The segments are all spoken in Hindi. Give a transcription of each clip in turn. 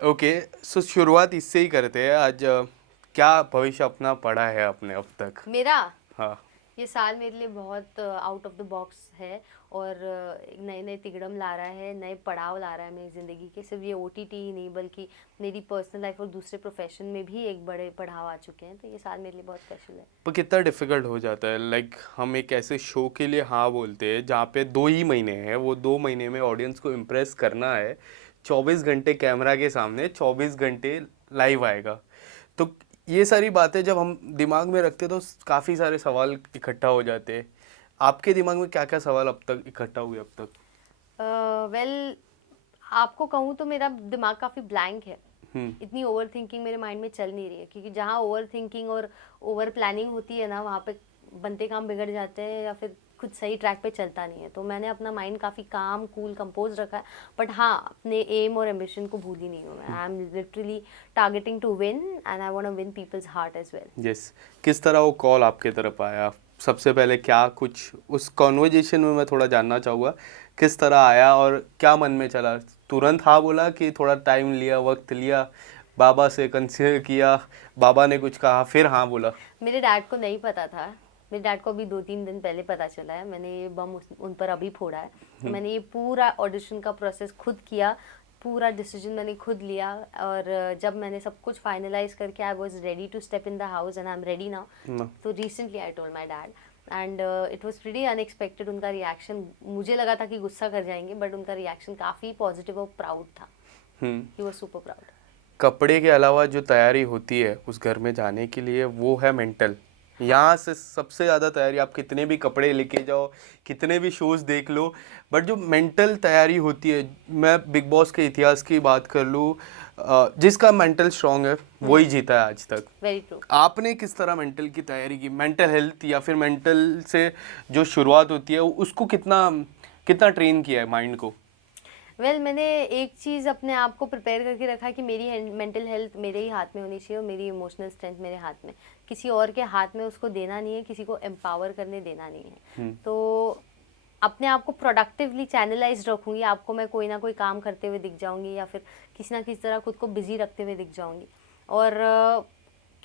ओके, सो शुरुआत इससे ही करते हैं आज। क्या भविष्य अपना पढ़ा है आपने अब तक? मेरा हाँ। ये साल मेरे लिए बहुत आउट ऑफ द बॉक्स है और नए नए तिगड़म ला रहा है, नए पड़ाव ला रहा है मेरी ज़िंदगी के। सिर्फ ये ओटीटी ही नहीं बल्कि मेरी पर्सनल लाइफ और दूसरे प्रोफेशन में भी एक बड़े पड़ाव आ चुके हैं, तो ये साल मेरे लिए बहुत स्पेशल है। पर कितना डिफिकल्ट हो जाता है, लाइक हम एक ऐसे शो के लिए हाँ बोलते हैं जहाँ पे 2 ही महीने हैं, वो 2 महीने में ऑडियंस को इम्प्रेस करना है। 24 घंटे कैमरा के सामने, 24 घंटे लाइव आएगा। तो ये सारी बातें जब हम दिमाग में रखते हैं तो काफ़ी सारे सवाल इकट्ठा हो जाते हैं। आपके दिमाग में क्या क्या सवाल अब तक इकट्ठा हुए अब तक? वेल, आपको कहूँ तो मेरा दिमाग काफ़ी ब्लैंक है। हम्म। इतनी ओवर थिंकिंग मेरे माइंड में चल नहीं रही है, क्योंकि जहाँ ओवर थिंकिंग और ओवर प्लानिंग होती है ना, वहाँ पे बनते काम बिगड़ जाते हैं या फिर खुद सही ट्रैक पे चलता नहीं है। तो मैंने अपना माइंड काफ़ी काम कूल कंपोज रखा है, बट हाँ, अपने एम और एम्बिशन को भूली नहीं हूँ मैं। I am literally targeting to win and I want to win people's heart as well. Yes. किस तरह वो कॉल आपके तरफ आया? सबसे पहले क्या कुछ उस कॉन्वर्जेशन में मैं थोड़ा जानना चाहूँगा, किस तरह आया और क्या मन में चला? तुरंत हाँ बोला कि थोड़ा टाइम लिया, वक्त लिया, बाबा से कंसिडर किया, बाबा ने कुछ कहा फिर हाँ बोला? मेरे डैड को नहीं पता था। मेरे डैड को अभी 2-3 दिन पहले पता चला है। मैंने ये बम उन पर अभी फोड़ा है। तो मैंने ये पूरा ऑडिशन का प्रोसेस खुद किया, पूरा डिसीजन मैंने खुद लिया। और जब मैंने सब कुछ फाइनलाइज करके I was ready to step in the house and I am ready now. न- तो recently I told my dad and it was pretty unexpected उनका रिएक्शन। मुझे लगा था कि गुस्सा कर जाएंगे, बट उनका रिएक्शन काफ़ी पॉजिटिव और प्राउड था। Hmm. He was super proud. कपड़े के अलावा जो तैयारी होती है उस घर में जाने के लिए, वो है मेंटल। हाँ। यहाँ से सबसे ज़्यादा तैयारी, आप कितने भी कपड़े लेके जाओ, कितने भी शोज़ देख लो, बट जो मेंटल तैयारी होती है, मैं बिग बॉस के इतिहास की बात कर लूँ, जिसका मेंटल स्ट्रांग है वही जीता है आज तक। Very true. आपने किस तरह मेंटल की तैयारी की? मेंटल हेल्थ या फिर मेंटल से जो शुरुआत होती है उसको कितना कितना ट्रेन किया है माइंड को? मैंने एक चीज़ अपने आप को प्रिपेयर करके रखा है कि मेरी मेंटल हेल्थ मेरे ही हाथ में होनी चाहिए और मेरी इमोशनल स्ट्रेंथ मेरे हाथ में। किसी और के हाथ में उसको देना नहीं है, किसी को एम्पावर करने देना नहीं है। तो अपने आप को प्रोडक्टिवली चैनलाइज रखूँगी। आपको मैं कोई ना कोई काम करते हुए दिख जाऊँगी या फिर किसी ना किसी तरह खुद को बिजी रखते हुए दिख जाऊँगी। और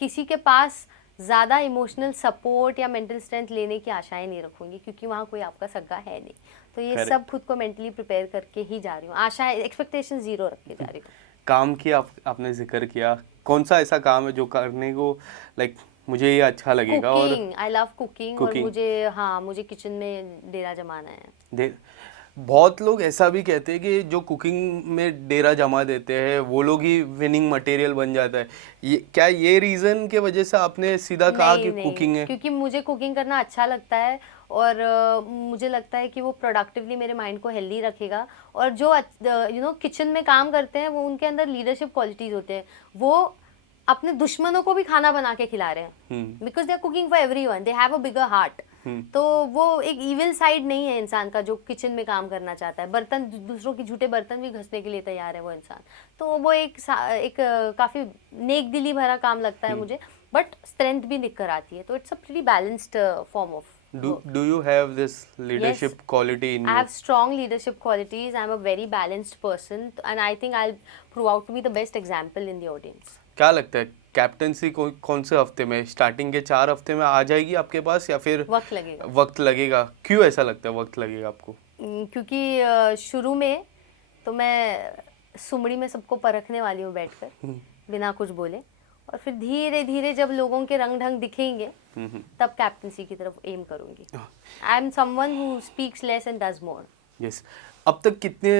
किसी के पास ज़्यादा इमोशनल सपोर्ट या मेंटल स्ट्रेंथ लेने की आशाएं नहीं रखूँगी, क्योंकि वहाँ कोई आपका सगा है नहीं। तो ये सब खुद को मेंटली प्रिपेयर करके ही जा रही हूँ। आशा एक्सपेक्टेशन ज़ीरो रख के जा रही हूँ। काम की आपने जिक्र किया, कौन सा ऐसा काम है जो करने को लाइक मुझे ये अच्छा लगेगा? और कुकिंग, आई लव कुकिंग। और कुकिंग मुझे किचन में डेरा जमाना है। दे बहुत लोग ऐसा भी कहते हैं कि जो कुकिंग में डेरा जमा देते हैं वो लोग ही विनिंग मटेरियल बन जाता है। ये क्या ये रीज़न के वजह से आपने सीधा कहा नहीं कि नहीं, कुकिंग है? क्योंकि मुझे कुकिंग करना अच्छा लगता है और मुझे लगता है कि वो प्रोडक्टिवली मेरे माइंड को हेल्दी रखेगा। और जो किचन में काम करते हैं, वो उनके अंदर लीडरशिप क्वालिटीज होते हैं। वो अपने दुश्मनों को भी खाना बना के खिला रहे हैं, because they are cooking for everyone, they have a bigger heart. तो वो एक इविल साइड नहीं है इंसान का जो किचन में काम करना चाहता है। बर्तन, दूसरों की झूठे बर्तन भी घसने के लिए तैयार है वो इंसान। तो वो काफ़ी नेक दिली भरा काम लगता है मुझे, बट स्ट्रेंथ भी निकल आती है। तो it's a pretty balanced form of work. Do you have this Yes, leadership quality in I you? have strong leadership qualities. I'm a very balanced person, and I think I'll prove out to be the best example in the audience. क्या लगता है कैप्टनसी कौन से हफ्ते में, स्टार्टिंग के 4 हफ्ते में आ जाएगी आपके पास या फिर वक्त लगेगा। वक्त लगेगा? क्यों ऐसा लगता है वक्त लगेगा आपको? क्योंकि शुरू में तो मैं सुमड़ी में सबको परखने वाली हूँ बैठकर, बिना कुछ बोले। और फिर धीरे धीरे जब लोगों के रंग ढंग दिखेंगे, तब कैप्टनसी की तरफ एम करूँगी। I am someone who speaks less and does more. Yes. अब तक कितने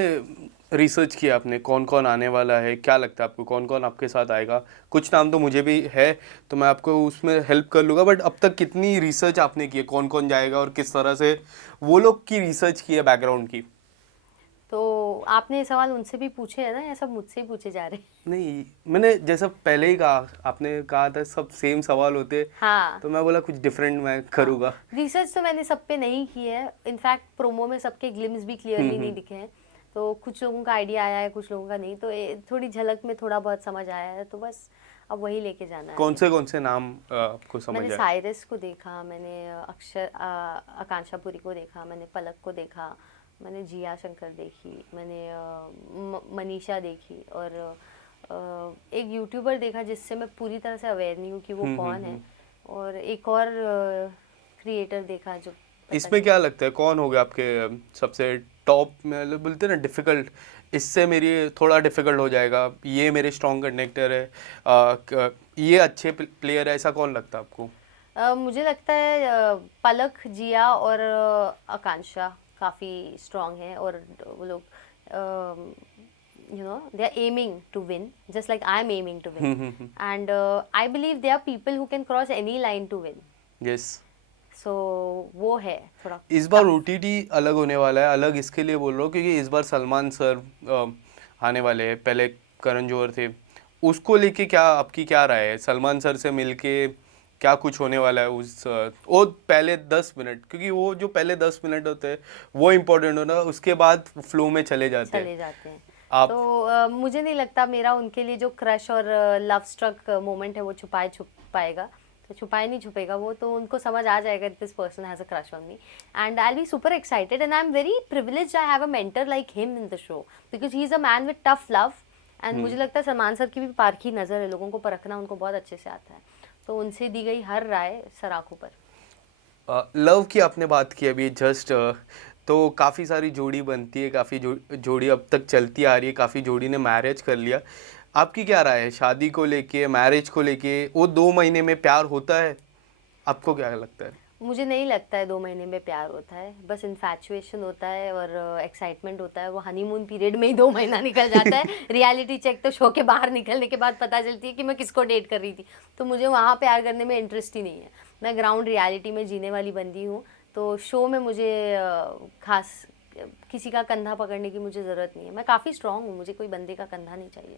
रिसर्च किया आपने, कौन कौन आने वाला है? क्या लगता है आपको कौन कौन आपके साथ आएगा? कुछ नाम तो मुझे भी है, तो मैं आपको उसमें हेल्प कर लूँगा, बट अब तक कितनी रिसर्च आपने की है, कौन कौन जाएगा और किस तरह से वो लोग की रिसर्च की है बैकग्राउंड की? तो आपने ये सवाल उनसे भी पूछे है ना, या सब मुझसे ही पूछे जा रहे हैं? नहीं, मैंने जैसा पहले ही कहा, आपने कहा था सब सेम सवाल होते, हाँ। तो मैं बोला कुछ डिफरेंट मैं करूँगा। रिसर्च तो मैंने सब पे नहीं की है। इनफैक्ट प्रोमो में सबके ग्लिम्स भी क्लियरली नहीं दिखे हैं। तो कुछ लोगों का आइडिया आया है, कुछ लोगों का नहीं। तो थोड़ी झलक में थोड़ा बहुत समझ आया है, तो बस अब वही लेके जाना है आगे। कौन से नाम आपको समझ मैंने आए? साइरस को देखा, मैंने आकांक्षा पुरी को देखा, मैंने पलक को देखा, मैंने जिया शंकर देखी, मैंने मनीषा देखी, और एक यूट्यूबर देखा जिससे मैं पूरी तरह से अवेयर नहीं हूँ कि वो कौन है, और एक और क्रिएटर देखा जो पता इसमें क्या लगता है कौन हो गया आपके सबसे टॉप में, मतलब बोलते हैं ना डिफिकल्ट, इससे मेरी थोड़ा डिफिकल्ट हो जाएगा, ये मेरे स्ट्रॉन्ग कंडक्टर है, ये अच्छे प्लेयर है, ऐसा कौन लगता है आपको? मुझे लगता है पलक, जिया और आकांक्षा काफ़ी स्ट्रॉन्ग हैं, और वो लोग they are aiming to win just like I am aiming to win, and I believe they are people who can cross any line to win. Yes. So वो है थोड़ा। इस बार ओटीटी अलग होने वाला है, अलग इसके लिए बोल रहा हूँ क्योंकि इस बार सलमान सर आने वाले हैं, पहले करण जौहर थे, उसको लेके क्या आपकी क्या राय है? सलमान सर से मिलके क्या कुछ होने वाला है उस वो पहले 10 मिनट, क्योंकि वो जो पहले 10 मिनट होते हैं वो इम्पोर्टेंट होना, उसके बाद फ्लो में चले जाते हैं आप। तो मुझे नहीं लगता मेरा उनके लिए जो क्रश और लव स्ट्रक मोमेंट है वो छुप पाएगा, तो छुपाए नहीं छुपेगा वो, तो उनको समझ आ जाएगा this person has a crush on me, and I will be super excited, and I am very privileged I have a mentor like him in the show, because he is a man with tough love, and मुझे लगता है सलमान सर की भी पारखी नज़र है, लोगों को परखना उनको बहुत अच्छे से आता है, तो उनसे दी गई हर राय सराखों पर। लव की आपने बात की अभी जस्ट, तो काफ़ी सारी जोड़ी बनती है, काफ़ी जोड़ी अब तक चलती आ रही है, काफ़ी जोड़ी ने मैरिज कर लिया, आपकी क्या राय है शादी को लेके, मैरिज को लेके? वो 2 महीने में प्यार होता है, आपको क्या लगता है? मुझे नहीं लगता है 2 महीने में प्यार होता है, बस इन्फैचुएशन होता है और एक्साइटमेंट होता है, वो हनीमून पीरियड में ही 2 महीना निकल जाता है। रियलिटी चेक तो शो के बाहर निकलने के बाद पता चलती है कि मैं किसको डेट कर रही थी, तो मुझे वहाँ प्यार करने में इंटरेस्ट ही नहीं है, मैं ग्राउंड रियलिटी में जीने वाली बंदी हूँ, तो शो में मुझे खास किसी का कंधा पकड़ने की मुझे ज़रूरत नहीं है, मैं काफ़ी स्ट्रॉन्ग हूँ, मुझे कोई बंदे का कंधा नहीं चाहिए।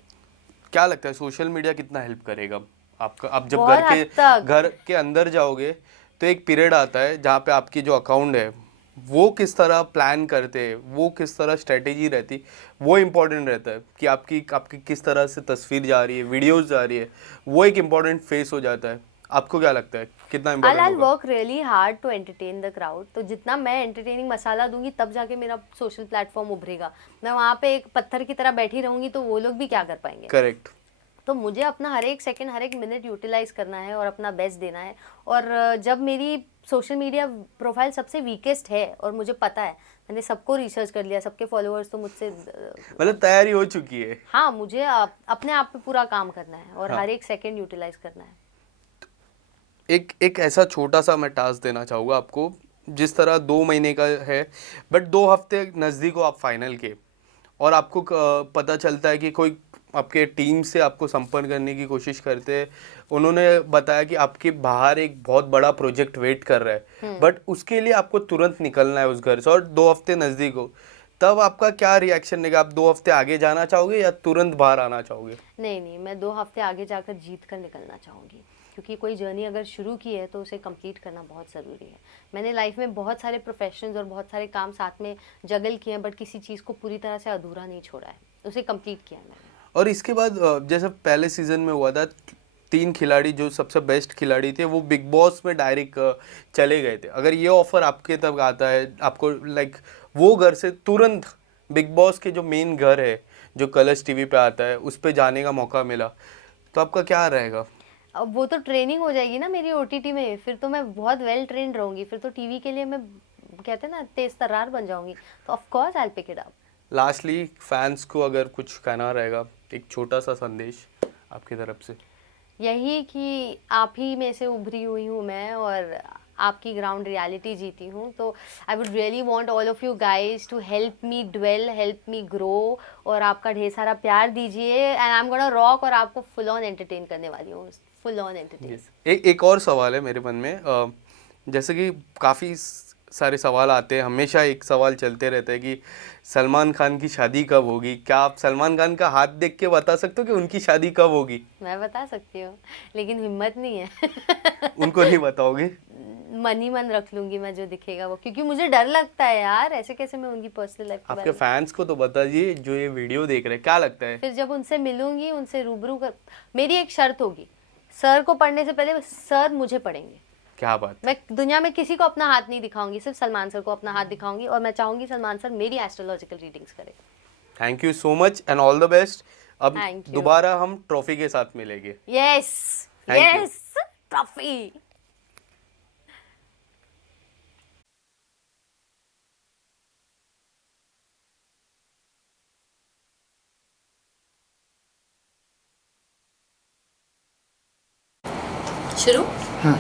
क्या लगता है सोशल मीडिया कितना हेल्प करेगा आपका? आप जब बहुत हद तक। घर के अंदर जाओगे तो एक पीरियड आता है जहाँ पे आपकी जो अकाउंट है वो किस तरह प्लान करते हैं, वो किस तरह स्ट्रेटेजी रहती, वो इम्पोर्टेंट रहता है कि आपकी आपकी किस तरह से तस्वीर जा रही है, वीडियोस जा रही है, वो एक इम्पोर्टेंट फेस हो जाता है। आपको क्या लगता है कितना इम्पोर्टेंट I'll होगा? work really hard to entertain the crowd, तो जितना मैं एंटरटेनिंग मसाला दूंगी तब जाके मेरा सोशल प्लेटफॉर्म उभरेगा, मैं वहाँ पे एक पत्थर की तरह बैठी रहूंगी तो वो लोग भी क्या कर पाएंगे। करेक्ट। तो मुझे अपना हर एक सेकंड हर एक मिनट यूटिलाइज करना है और अपना बेस्ट देना है, और जब मेरी सोशल मीडिया प्रोफाइल सबसे वीकेस्ट है और मुझे पता है, मैंने सबको रिसर्च कर लिया, सबके फॉलोअर्स तो मुझसे मतलब तैयारी हो चुकी है। हाँ, मुझे अपने आप पे पूरा काम करना है और हाँ। हर एक सेकंड यूटिलाइज करना है। एक ऐसा छोटा सा मैं टास्क देना चाहूँगा आपको, जिस तरह 2 महीने का है बट 2 हफ्ते नज़दीक हो आप फाइनल के, और आपको पता चलता है कि कोई आपके टीम से आपको संपर्क करने की कोशिश करते हैं, उन्होंने बताया कि आपके बाहर एक बहुत बड़ा प्रोजेक्ट वेट कर रहा है, बट उसके लिए आपको तुरंत निकलना है उस घर से और 2 हफ्ते नज़दीक हो, तब आपका क्या रिएक्शन रहेगा? आप 2 हफ्ते आगे जाना चाहोगे या तुरंत बाहर आना चाहोगे? नहीं, मैं 2 हफ्ते आगे जाकर जीत कर निकलना चाहूँगी, क्योंकि कोई जर्नी अगर शुरू की है तो उसे कंप्लीट करना बहुत ज़रूरी है। मैंने लाइफ में बहुत सारे प्रोफेशंस और बहुत सारे काम साथ में जगल किए हैं, बट किसी चीज़ को पूरी तरह से अधूरा नहीं छोड़ा है, उसे कंप्लीट किया है मैंने। और इसके बाद जैसे पहले सीजन में हुआ था, 3 खिलाड़ी जो सबसे बेस्ट खिलाड़ी थे वो बिग बॉस में डायरेक्ट चले गए थे, अगर ये ऑफर आपके तक आता है, आपको लाइक वो घर से तुरंत बिग बॉस के जो मेन घर है जो कलर्स टीवी पे आता है उस पे जाने का मौका मिला, तो आपका क्या रहेगा? अब वो तो ट्रेनिंग हो जाएगी ना मेरी ओटीटी में, फिर तो मैं बहुत वेल ट्रेंड रहूँगी, फिर तो टीवी के लिए मैं कहते हैं ना तेज तर्रार बन जाऊँगी, तो of course I will pick it up. Lastly fans को अगर कुछ कहना रहेगा, एक छोटा सा संदेश आपकी तरफ से। यही कि आप ही में से उभरी हुई हूँ मैं और आपकी ग्राउंड रियलिटी जीती हूँ, तो I would really want all of you guys to help me dwell, help me grow, और आपका ढेर सारा प्यार दीजिए, and I am gonna rock, और आपको फुल ऑन एंटरटेन करने वाली हूँ, फुल ऑन एंटरटेन। एक और सवाल है मेरे मन में, जैसे कि काफ़ी सारे सवाल आते हैं, हमेशा एक सवाल चलते रहता है कि सलमान खान की शादी कब होगी? क्या आप सलमान खान का हाथ देख के बता सकते हो कि उनकी शादी कब होगी? मैं बता सकती हूँ, लेकिन हिम्मत नहीं है। उनको नहीं बताओगे? मन ही मन रख लूंगी मैं जो दिखेगा वो, क्योंकि मुझे डर लगता है यार, ऐसे कैसे मैं उनकी पर्सनल लाइफ के आपके बारे में। फैंस को तो बता दीजिए जो ये वीडियो देख रहे हैं, क्या लगता है? फिर जब उनसे मिलूंगी, उनसे रूबरू कर, मेरी एक शर्त होगी, सर को पढ़ने से पहले सर मुझे पढ़ेंगे। क्या बात। मैं दुनिया में किसी को अपना हाथ नहीं दिखाऊंगी, सिर्फ सलमान सर को अपना हाथ दिखाऊंगी, और मैं चाहूंगी सलमान सर मेरी एस्ट्रोलॉजिकल रीडिंग्स करें। Thank you so much and all the best. अब Thank you. दोबारा हम ट्रॉफी के साथ मिलेंगे। Yes Thank you. Yes trophy. शुरू। हाँ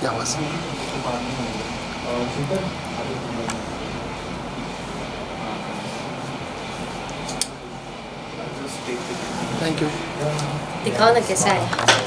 क्या आवाज थैंक यू दिखाओ ना कैसा है।